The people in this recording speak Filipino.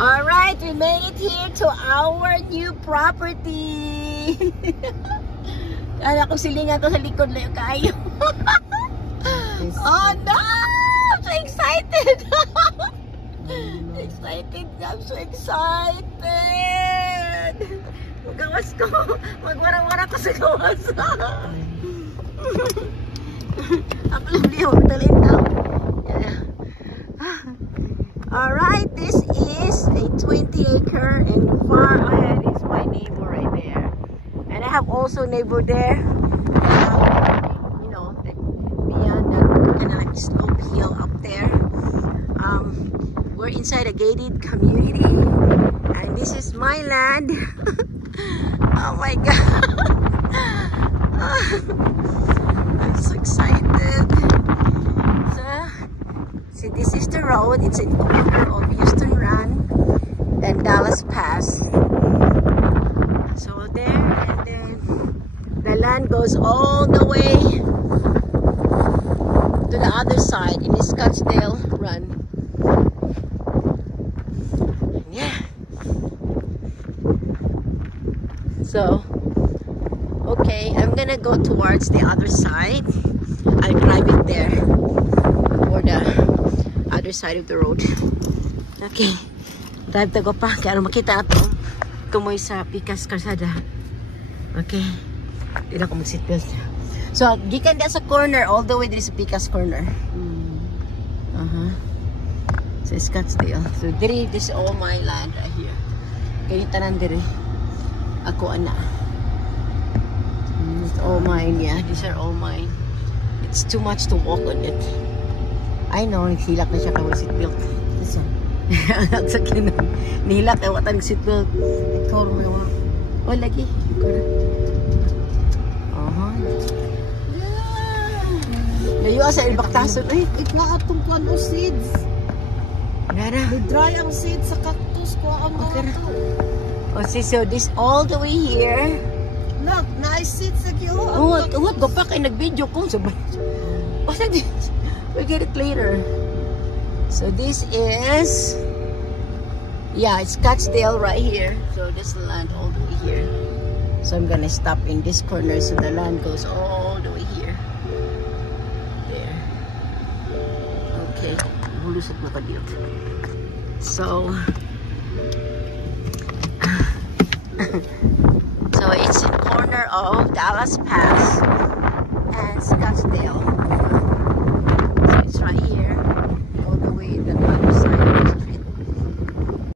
Alright, we made it here to our new property. Kala ko silingan to sa likod lang kayo. Oh no! I'm so excited! I'm so excited! Magawas ko. Magwarang-warang ko sa gawas. Ako lang liyaw. Talin daw. Alright, this is a 20-acre and far ahead is my neighbor right there. And I have also a neighbor there. You know, beyond that kind of like slope hill up there. We're inside a gated community. And this is my land. Oh my god. I'm so excited. See, this is the road. It's in the corner of Houston Run and Dallas Pass. So there, and then the land goes all the way to the other side in the Scottsdale Run. Yeah. So, okay, I'm gonna go towards the other side. I'll drive it there for the other side of the road. Okay, drive tago pa kaya makita nato tumoy sa Pikas Kalsada. Okay, hindi ako mag-seatbelt. So gikan dia sa corner all the way diri sa Pikas corner. So Scottsdale. So diri, this is all my land right here. Kaya tanan diri ako ana. It's all mine. Yeah, these are all mine. It's too much to walk on it. I know, nagsilak na siya kawag seatbelt. Isa. Sa kinan. Nihilak ay watan seatbelt. Ikaw rin nawa. O, lagi. Layo sa ibaktason. Ay, itla atong kuan o seeds. Nara. Dry ang seeds sa cactus ko ang mga to. Oh, see, so this all the way here. Look, na-seeds sa kilo. Oh, what? Go back ay nag-video ko. Sabay. What's that? We'll get it later. So this is, yeah, it's Scottsdale right here. So this land all the way here. So I'm gonna stop in this corner so the land goes all the way here. There. Okay. Hulusot na pa dito. So so it's in corner of Dallas Pass and Scottsdale. It's right here, all the way the